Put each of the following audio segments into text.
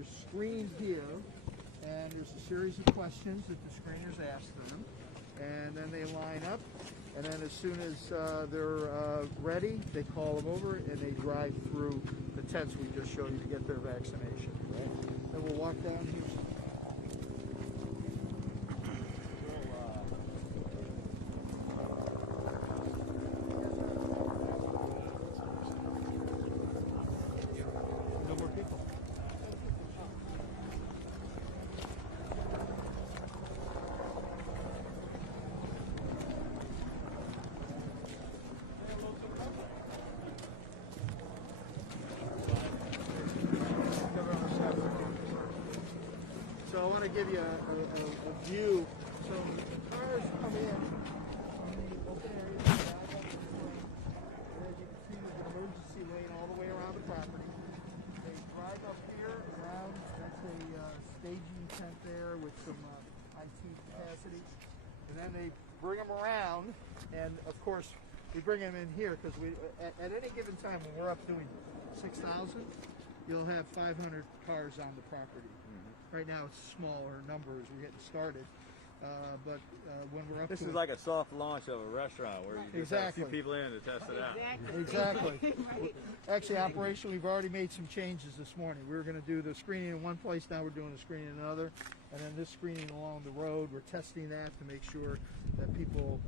they're screened here, and there's a series of questions that the screeners ask them, and then they line up, and then as soon as they're ready, they call them over and they drive through the tents we just showed you to get their vaccination. Right. Then we'll walk down here. So I want to give you a view. So the cars come in from the open area. As you can see, there's an emergency lane all the way around the property. They drive up here around. That's a staging tent there with some IT capacity. And then they bring them around. And of course, we bring them in here because we, at any given time when we're up doing 6,000, you'll have 500 cars on the property. Right now it's smaller numbers, we're getting started, but when we're up this to is like a soft launch of a restaurant where you just have a few people in to test it out. Exactly. Right. Actually, operation, we've already made some changes this morning. We were going to do the screening in one place, now we're doing the screening in another, and then this screening along the road, we're testing that to make sure that people,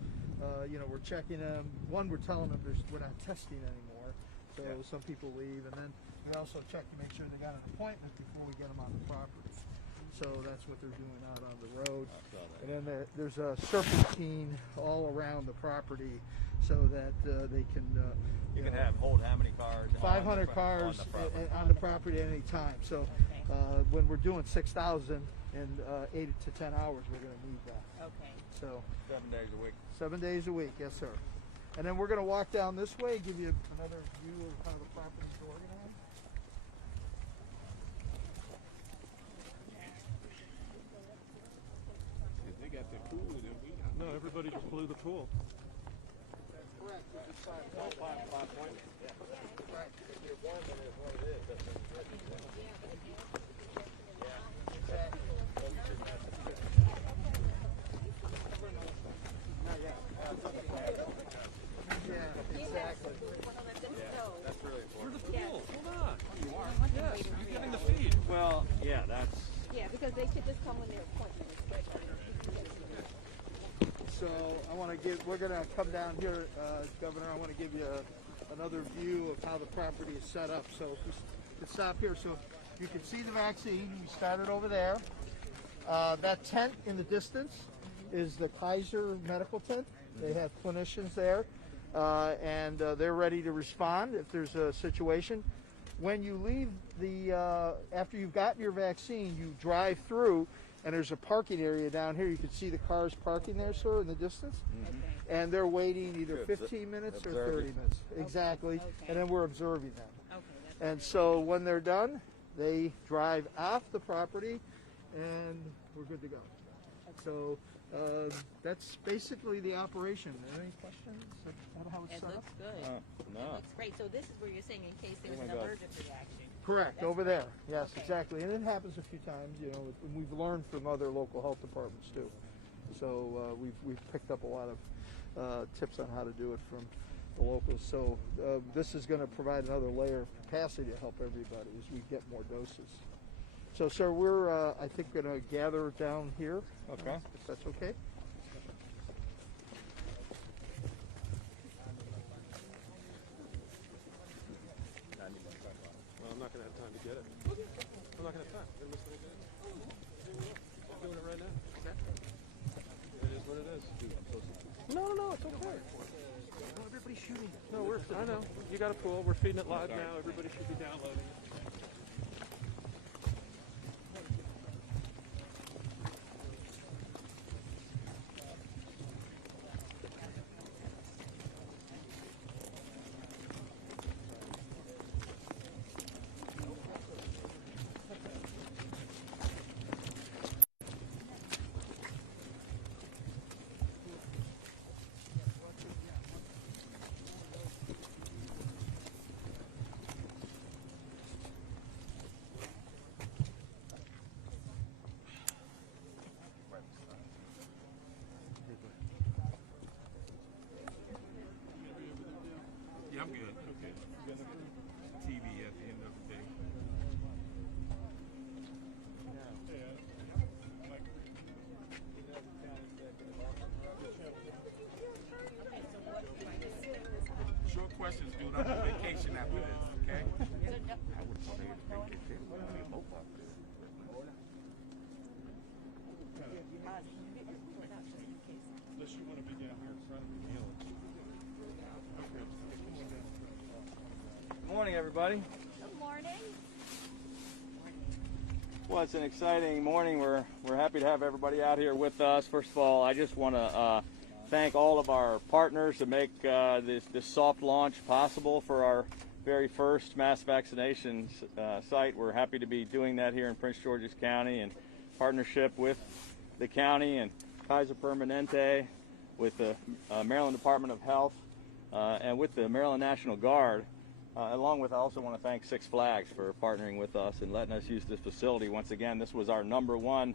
you know, we're checking them. One, we're telling them we're not testing anymore, so some people leave, and then we also check to make sure they got an appointment before we get them on the property. So that's what they're doing out on the road. And then there's a serpentine all around the property so that they can... you can hold how many cars? 500 cars on the property at any time. So when we're doing 6,000 in 8 to 10 hours, we're going to need that. Okay. So 7 days a week. 7 days a week, yes, sir. And then we're going to walk down this way, give you another view of how the property's organized. They got the pool and then we got. No, everybody just blew the pool. That's correct. We just signed by appointment. Yeah. Right. Your appointment is what it is. That's exactly. That's really important. We're the pool. Hold on. You are. Yes, you're getting the feed. Well, yeah, that's. Yeah, because they should just come when their appointment is scheduled. So I want to give, we're going to come down here, Governor, I want to give you another view of how the property is set up. So if we can stop here. So you can see the vaccine. We started over there. That tent in the distance is the Kaiser medical tent. They have clinicians there, and they're ready to respond if there's a situation. When you leave the, after you've gotten your vaccine, you drive through, and there's a parking area down here. You can see the cars parking there, sir, in the distance. And they're waiting either 15 minutes or 30 minutes. Exactly. And then we're observing them. And so when they're done, they drive off the property, and we're good to go. So that's basically the operation. Any questions about how it's set up? It looks good. No. It looks great. So this is where you're saying in case there's an emergency action. Correct, That's over great. there. Yes, exactly. And it happens a few times, you know, and we've learned from other local health departments too. So we've picked up a lot of tips on how to do it from the locals. So this is going to provide another layer of capacity to help everybody as we get more doses. So, sir, we're, I think, going to gather down here. Okay. If that's okay. Well, I'm not going to have time to get it. I'm not going to have time. I'm doing it right now. It is what it is. No, it's okay. Everybody's shooting. No, I know. You got a pool. We're feeding it live now. Everybody should be downloading it. everybody. Good morning. Well, it's an exciting morning. We're happy to have everybody out here with us. First of all, I just want to thank all of our partners to make this soft launch possible for our very first mass vaccination site. We're happy to be doing that here in Prince George's County in partnership with the county and Kaiser Permanente, with the Maryland Department of Health, and with the Maryland National Guard. Along with, I also want to thank Six Flags for partnering with us and letting us use this facility. Once again, this was our #1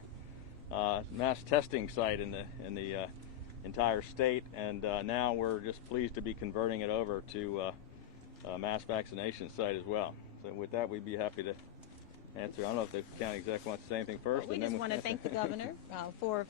mass testing site in the entire state, and now we're just pleased to be converting it over to a mass vaccination site as well. So with that, we'd be happy to answer. I don't know if the county exec wants to say anything first. Well, we just want to thank the governor for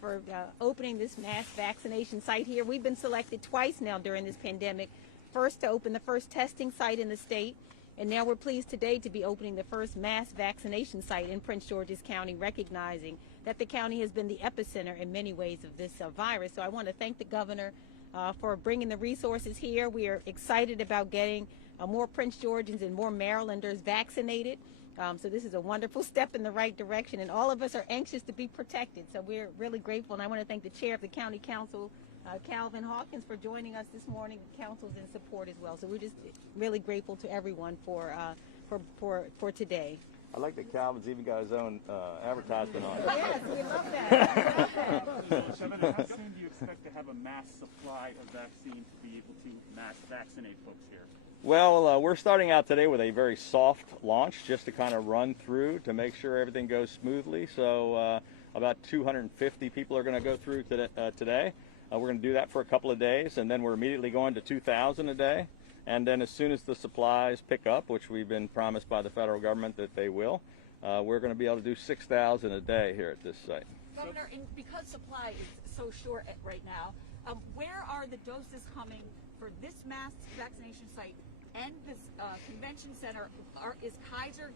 opening this mass vaccination site here. We've been selected twice now during this pandemic. First to open the first testing site in the state, and now we're pleased today to be opening the first mass vaccination site in Prince George's County, recognizing that the county has been the epicenter in many ways of this virus. So I want to thank the governor for bringing the resources here. We are excited about getting more Prince Georgians and more Marylanders vaccinated. So this is a wonderful step in the right direction, and all of us are anxious to be protected. So we're really grateful, and I want to thank the chair of the county council, Calvin Hawkins, for joining us this morning. Council's in support as well. So we're just really grateful to everyone for today. I like that Calvin's even got his own advertisement on it. Yes, we love that. Governor, how soon do you expect to have a mass supply of vaccine to be able to mass vaccinate folks here? Well, we're starting out today with a very soft launch, just to kind of run through to make sure everything goes smoothly. So about 250 people are going to go through today. We're going to do that for a couple of days, and then we're immediately going to 2,000 a day. And then as soon as the supplies pick up, which we've been promised by the federal government that they will, we're going to be able to do 6,000 a day here at this site. Governor, because supply is so short right now, where are the doses coming for this mass vaccination site and this convention center? Is Kaiser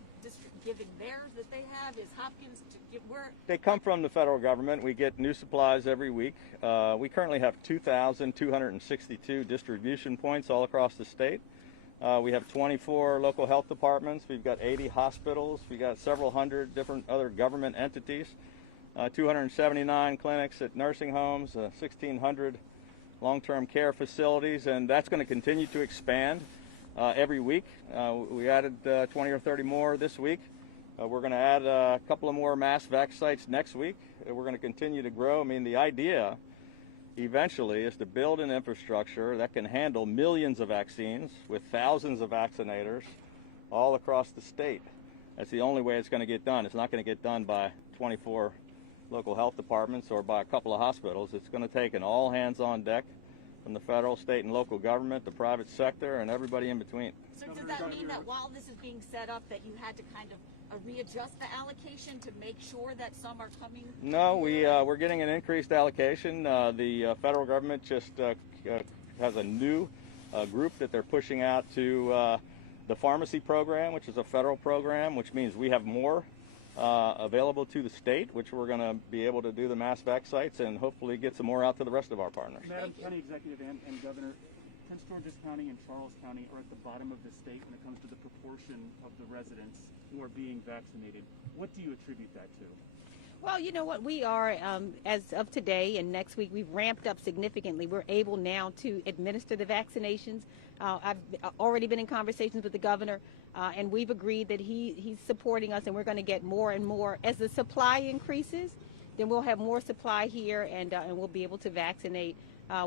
giving theirs that they have? Is Hopkins to give where? They come from the federal government. We get new supplies every week. We currently have 2,262 distribution points all across the state. We have 24 local health departments. We've got 80 hospitals. We've got several hundred different other government entities. 279 clinics at nursing homes, 1,600 long-term care facilities, and that's going to continue to expand every week. We added 20 or 30 more this week. We're going to add a couple of more mass vac sites next week. We're going to continue to grow. I mean, the idea eventually is to build an infrastructure that can handle millions of vaccines with thousands of vaccinators all across the state. That's the only way it's going to get done. It's not going to get done by 24 local health departments or by a couple of hospitals. It's going to take an all hands on deck from the federal, state, and local government, the private sector, and everybody in between. So does that mean that while this is being set up that you had to kind of readjust the allocation to make sure that some are coming? No, we're getting an increased allocation. The federal government just has a new group that they're pushing out to the pharmacy program, which is a federal program, which means we have more available to the state, which we're going to be able to do the mass vac sites and hopefully get some more out to the rest of our partners. Madam County Executive and Governor, Prince George's County and Charles County are at the bottom of the state when it comes to the proportion of the residents who are being vaccinated. What do you attribute that to? Well, you know what, we are, as of today and next week, we've ramped up significantly. We're able now to administer the vaccinations. I've already been in conversations with the governor, and we've agreed that he's supporting us, and we're going to get more and more. As the supply increases, then we'll have more supply here, and we'll be able to vaccinate,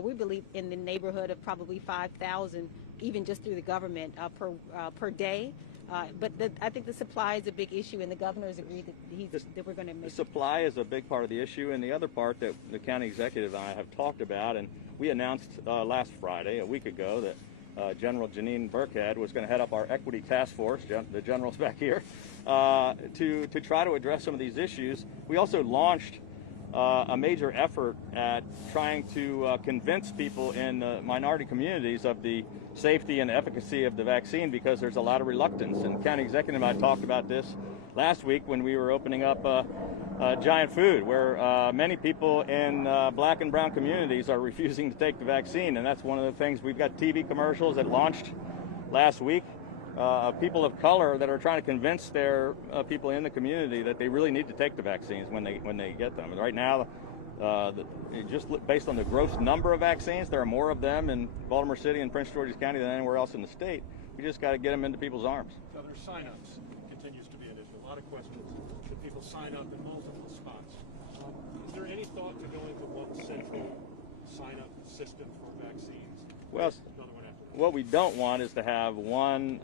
we believe, in the neighborhood of probably 5,000, even just through the government per day. But I think the supply is a big issue, and the governor has agreed that we're going to make. The supply is a big part of the issue, and the other part that the county executive and I have talked about, and we announced last Friday, a week ago, that General Janine Burkhead was going to head up our equity task force, the general's back here, to try to address some of these issues. We also launched a major effort at trying to convince people in minority communities of the safety and efficacy of the vaccine, because there's a lot of reluctance. And County Executive and I talked about this last week when we were opening up Giant Food, where many people in black and brown communities are refusing to take the vaccine. And that's one of the things. We've got TV commercials that launched last week people of color that are trying to convince their people in the community that they really need to take the vaccines when they get them. And right now, just based on the gross number of vaccines, there are more of them in Baltimore City and Prince George's County than anywhere else in the state. We just got to get them into people's arms. Governor, sign-ups continues to be an issue. A lot of questions. Should people sign up in multiple spots? Is there any thought to going to one central sign-up system for vaccines? Well, Another one after that. what we don't want is to have one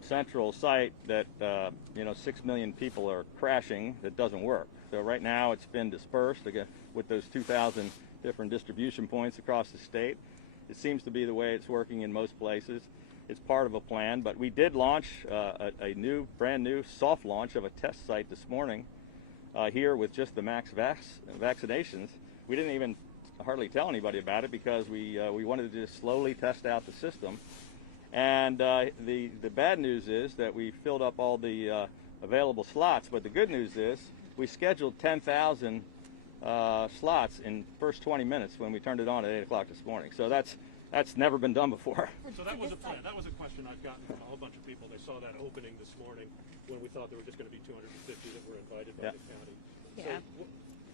central site that 6 million people are crashing that doesn't work. So right now it's been dispersed again with those 2,000 different distribution points across the state. It seems to be the way it's working in most places. It's part of a plan, but we did launch a brand new soft launch of a test site this morning here with just the max vaccinations. We didn't even hardly tell anybody about it because we wanted to just slowly test out the system. And the bad news is that we filled up all the available slots, but the good news is we scheduled 10,000 slots in the first 20 minutes when we turned it on at 8 o'clock this morning. So that's never been done before. So that was a plan. That was a question I've gotten from a whole bunch of people. They saw that opening this morning when we thought there were just going to be 250 that were invited by the county. Yeah. So,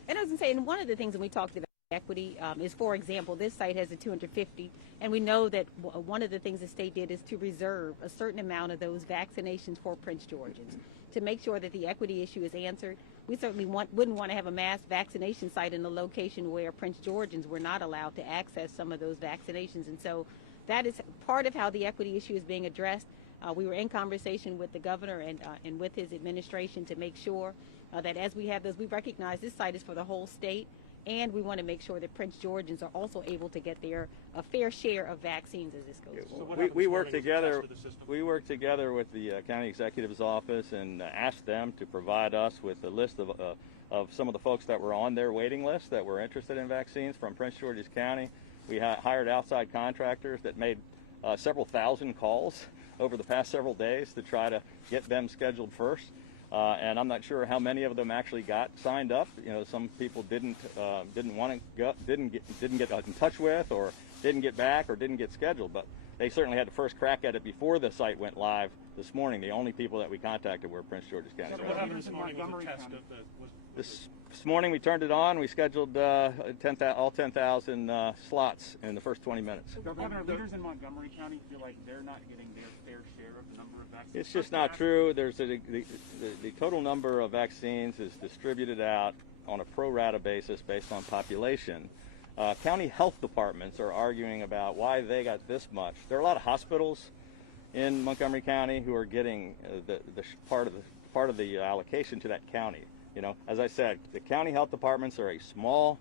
And I was going to say, and one of the things when we talked about equity is, for example, this site has a 250, and we know that one of the things the state did is to reserve a certain amount of those vaccinations for Prince Georgians to make sure that the equity issue is answered. We certainly wouldn't want to have a mass vaccination site in a location where Prince Georgians were not allowed to access some of those vaccinations, and so that is part of how the equity issue is being addressed. We were in conversation with the governor and with his administration to make sure that as we have those, we recognize this site is for the whole state, and we want to make sure that Prince Georgians are also able to get their fair share of vaccines as this goes So forward. what We happened work this morning was a together. test of the system? We work together with the county executive's office and asked them to provide us with a list of some of the folks that were on their waiting list that were interested in vaccines from Prince George's County. We hired outside contractors that made several thousand calls over the past several days to try to get them scheduled first. And I'm not sure how many of them actually got signed up. Some people didn't want to go, didn't get in touch with, or didn't get back, or didn't get scheduled. But they certainly had the first crack at it before the site went live this morning. The only people that we contacted were Prince George's County. So what happened this morning was a test of the... This morning we turned it on. We scheduled all 10,000 slots in the first 20 minutes. Governor, leaders in Montgomery County feel like they're not getting their fair share of the number of vaccines. It's just not true. There's the total number of vaccines is distributed out on a pro rata basis based on population. County health departments are arguing about why they got this much. There are a lot of hospitals in Montgomery County who are getting the part of the allocation to that county. As I said, the county health departments are a small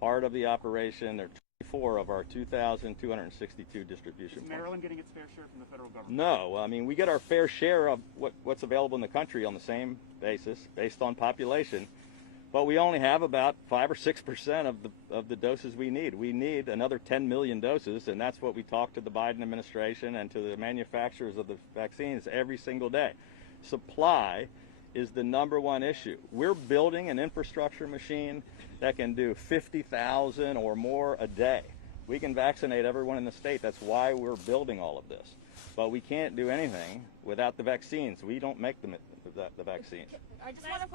part of the operation. They're 24 of our 2,262 distribution points. Is Maryland getting its fair share from the federal government? No, I mean, we get our fair share of what's available in the country on the same basis, based on population, but we only have about 5 or 6% of the doses we need. We need another 10 million doses, and that's what we talk to the Biden administration and to the manufacturers of the vaccines every single day. Supply is the number one issue. We're building an infrastructure machine that can do 50,000 or more a day. We can vaccinate everyone in the state. That's why we're building all of this. But we can't do anything without the vaccines. We don't make the vaccines. I just want to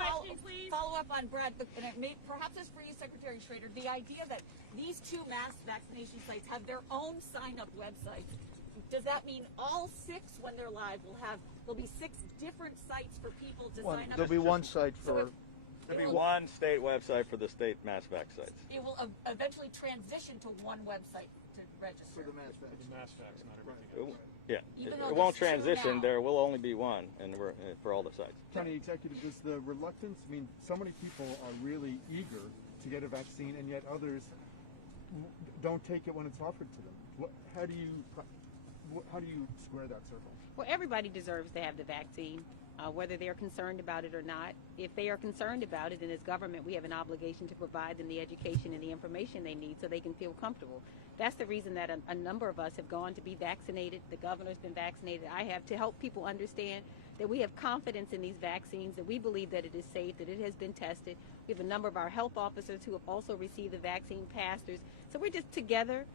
follow up on Brad, and perhaps it's for you, Secretary Schrader, the idea that these two mass vaccination sites have their own sign-up websites. Does that mean all 6, when they're live, will be 6 different sites for people to sign up? There'll be one site for. There'll be one state website for the state mass vac sites. It will eventually transition to one website to register. For the mass vac. The mass facts, not everything else. Yeah, Even it though won't there's two transition. now. There will only be one, and for all the sites. County Executive, does the reluctance, I mean, so many people are really eager to get a vaccine, and yet others don't take it when it's offered to them. How do you square that circle? Well, everybody deserves to have the vaccine, whether they're concerned about it or not. If they are concerned about it, and as government, we have an obligation to provide them the education and the information they need so they can feel comfortable. That's the reason that a number of us have gone to be vaccinated. The governor's been vaccinated. I have, to help people understand that we have confidence in these vaccines, that we believe that it is safe, that it has been tested. We have a number of our health officers who have also received the vaccine, pastors. So we're just together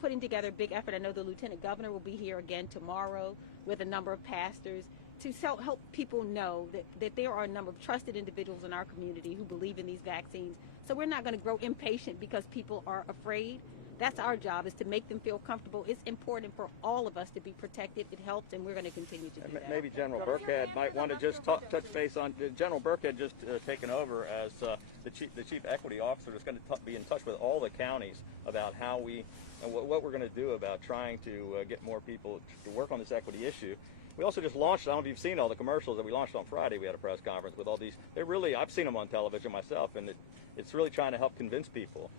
putting together a big effort. I know the lieutenant governor will be here again tomorrow. with a number of pastors to help people know that there are a number of trusted individuals in our community who believe in these vaccines. So we're not going to grow impatient because people are afraid. That's our job, is to make them feel comfortable. It's important for all of us to be protected. It helps, and we're going to continue to do that. Maybe General Burkhead might want to just touch base on General Burkhead just taken over as the chief equity officer. Is going to be in touch with all the counties about how we and what we're going to do about trying to get more people to work on this equity issue. We also just launched, I don't know if you've seen all the commercials that we launched on Friday. We had a press conference with all these. I've seen them on television myself, and it's really trying to help convince people.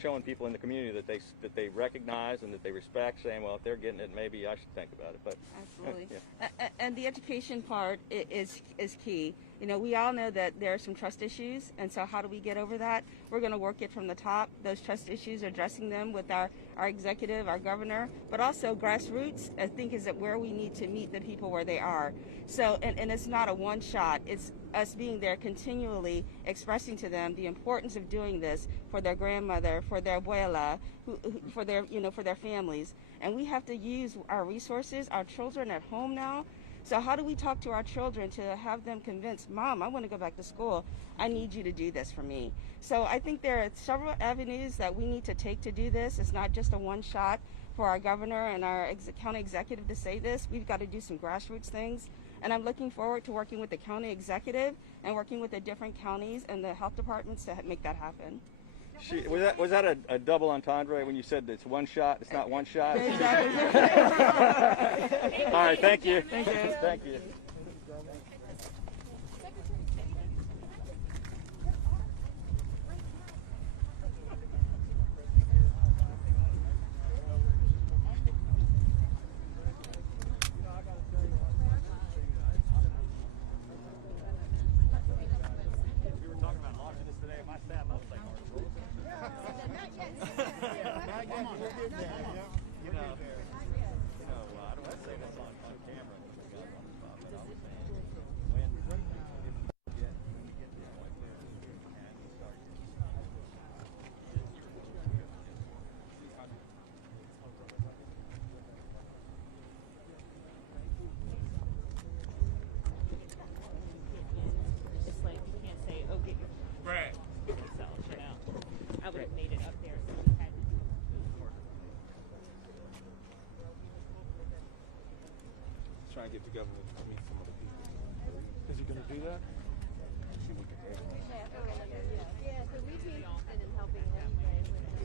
Showing people in the community that they recognize and that they respect, saying, well, if they're getting it, maybe I should think about it. But absolutely, yeah. And the education part is key. You know, we all know that there are some trust issues, and so how do we get over that? We're going to work it from the top. Those trust issues, addressing them with our executive, our governor, but also grassroots, I think, is where we need to meet the people where they are. So, and it's not a one shot. It's us being there continually, expressing to them the importance of doing this for their grandmother, for their abuela, for their families. And we have to use our resources. Our children at home now. So how do we talk to our children to have them convinced, Mom, I want to go back to school. I need you to do this for me. So I think there are several avenues that we need to take to do this. It's not just a one shot for our governor and our county executive to say this. We've got to do some grassroots things. And I'm looking forward to working with the county executive and working with the different counties and the health departments to make that happen. Was that a double entendre when you said it's one shot? It's not one shot? Exactly. All right, thank you. Thank you. Thank you. It's like you can't say, "Oh, get yourself," you know. I would have made it up there, so we had to do it. Try and get the governor to meet some of the people. Is he going to do that?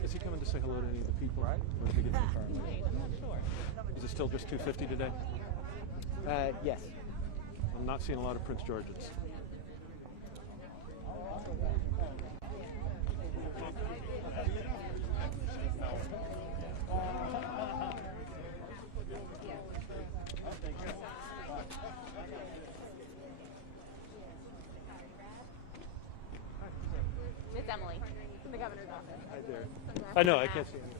Is he coming to say hello to any of the people? Right. Or is he getting the car later? I'm not sure. Is it still just 250 today? Yes. I'm not seeing a lot of Prince Georgians. Miss Emily from the governor's office. Hi there. I know, I can't see anything.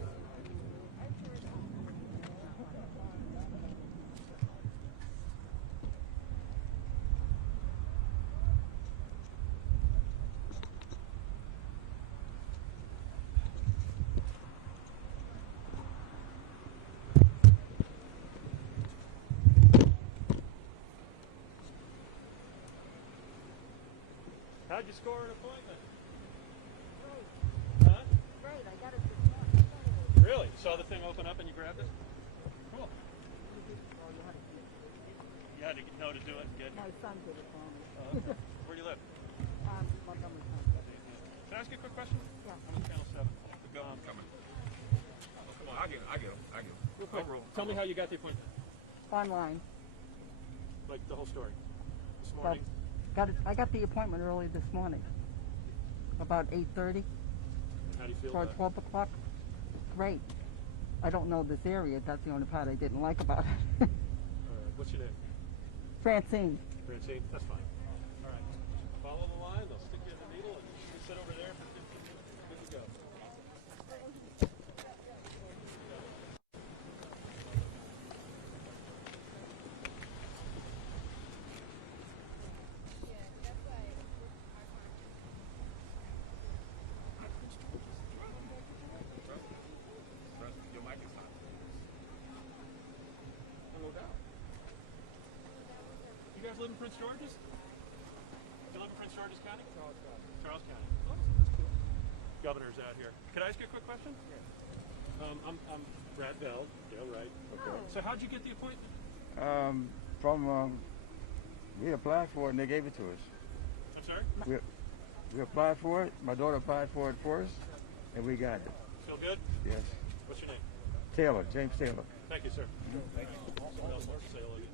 How'd you score an appointment? Huh? Great, I got it this morning. Really? You saw the thing open up and you grabbed it? Cool. You had to know to do it and get it. My son did it for me. Oh, okay. Where do you live? Montgomery Can I ask you a quick question? Yeah. I'm on Channel 7. I'm coming. Oh, come on, I get him. Real quick, tell me how you got the appointment. Online. Like the whole story. This morning. I got the appointment early this morning. About 8:30 How do you feel or about it? 12 o'clock. Great. I don't know this area. That's the only part I didn't like about it. All right. What's your name? Francine. Francine? That's fine. All right. Follow the line. They'll stick you in the needle and you sit over there for 15 minutes. Good to go. Your mic is hot. No doubt. live in Prince George's? Do you live in Prince George's County? Charles County. Charles County. Oh, that's cool. Governor's out here. Can I ask you a quick question? Yeah. I'm Brad Bell. Dale Wright. Okay. So how'd you get the appointment? We applied for it and they gave it to us. I'm sorry? We applied for it. My daughter applied for it first, and we got it. Feel good? Yes. What's your name? Taylor, James Taylor. Thank you, sir. Thank you. Someone else wants to say hello again.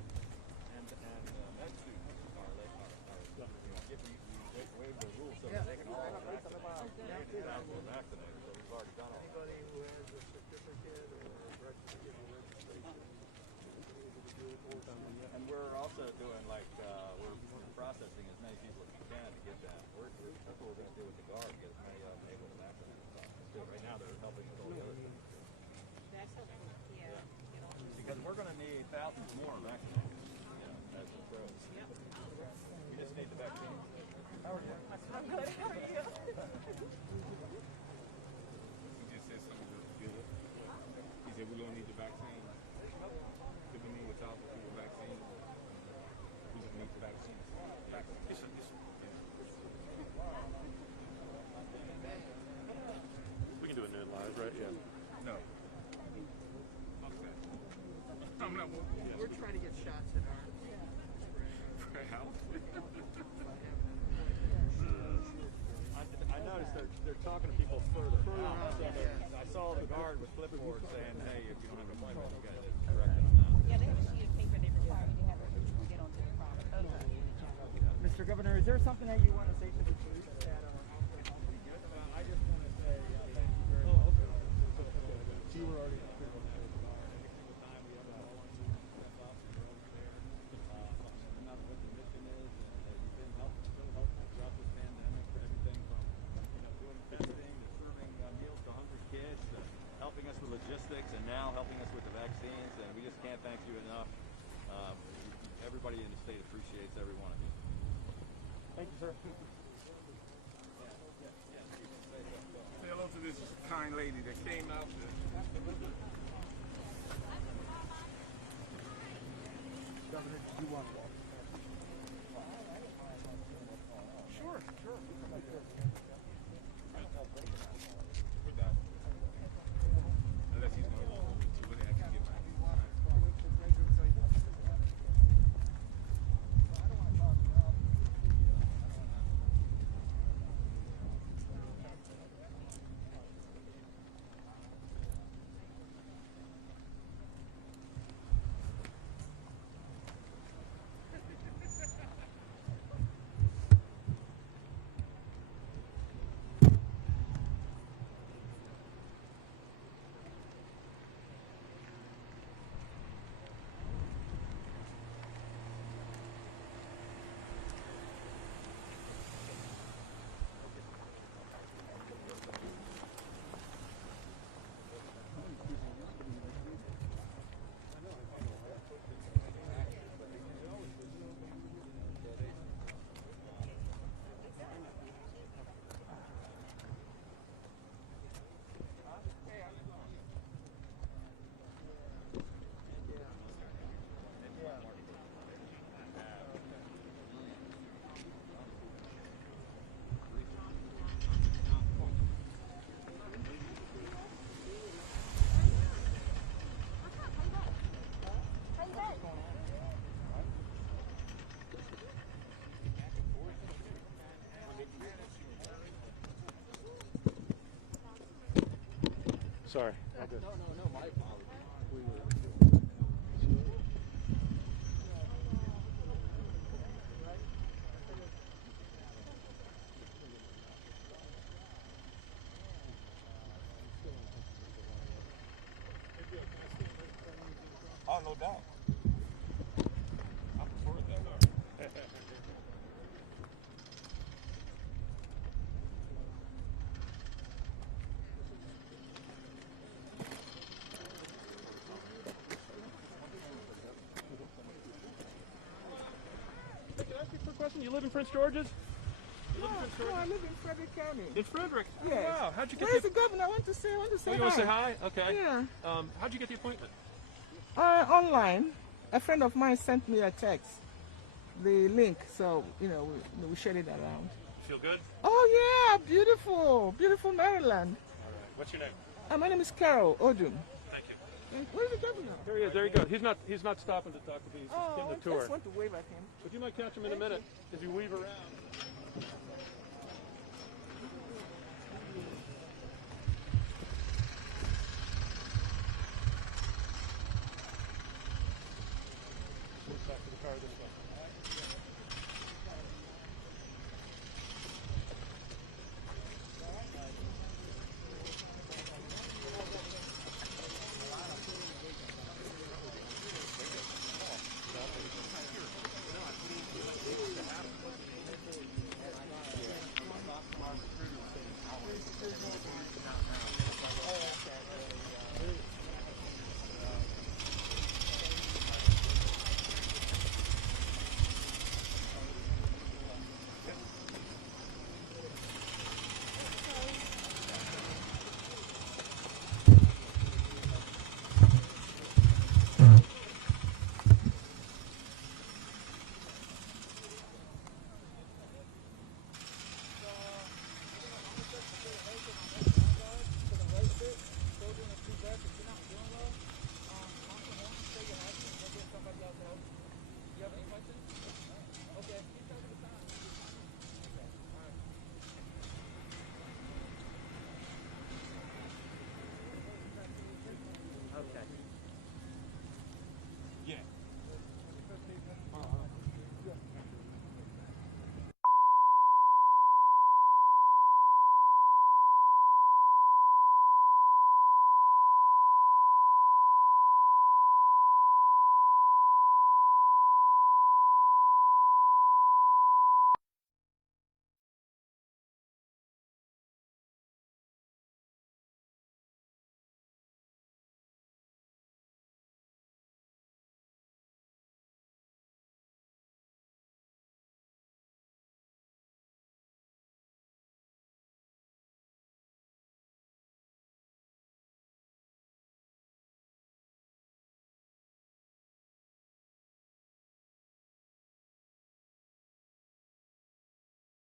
And we're also doing we're processing as many people as we can to get that. That's what we're going to do with the guard, get as many of them able to vaccinate themselves. Right now they're helping with all the other things. Because we're going to need thousands more vaccinated, as it grows. We just need the vaccine. How are you? I'm good. How are you? He just said something good. He said we don't need the vaccine. If we need 1,000 people vaccine, we just need the vaccine. We can do it live, right? Yeah. No. I'm not. We're trying to get shots in our How? I noticed they're talking to people further out. I saw the guard with clipboard saying, hey, if you don't have an appointment, you got to direct it on that. Yeah, they have a sheet of paper they require you to have it to get onto the property. Mr. Governor, is there something that you want to say to the police that are I just want to say thank you very much. So you were already helping us with logistics and now helping us with the vaccines, and we just can't thank you enough. Everybody in the state appreciates every one of you. Thank you, sir. Say hello to this kind lady that came out. Governor, do you want to walk? Sure. Unless he's going to walk over to it and get back. Sorry. No, my apologies. Oh, no doubt. I prefer it that way. Can I ask you a quick question? You live in Prince George's? You live in Prince No, George's? I live in Frederick County. In Frederick? Oh, Yes. wow. How'd you get Where's the... the governor? I want to say Oh, hi. you want to say hi? Okay. Yeah. How'd you get the appointment? Online. A friend of mine sent me a text. the link, so we shared it around. Feel good? Oh yeah, beautiful, beautiful Maryland. All right. What's your name? My name is Carol Odum. Thank you. Where's the governor? There he is. There he goes. He's not stopping to talk to me. He's just Oh, getting I a tour. just want to wave at him. But you might catch him in a minute as you weave around.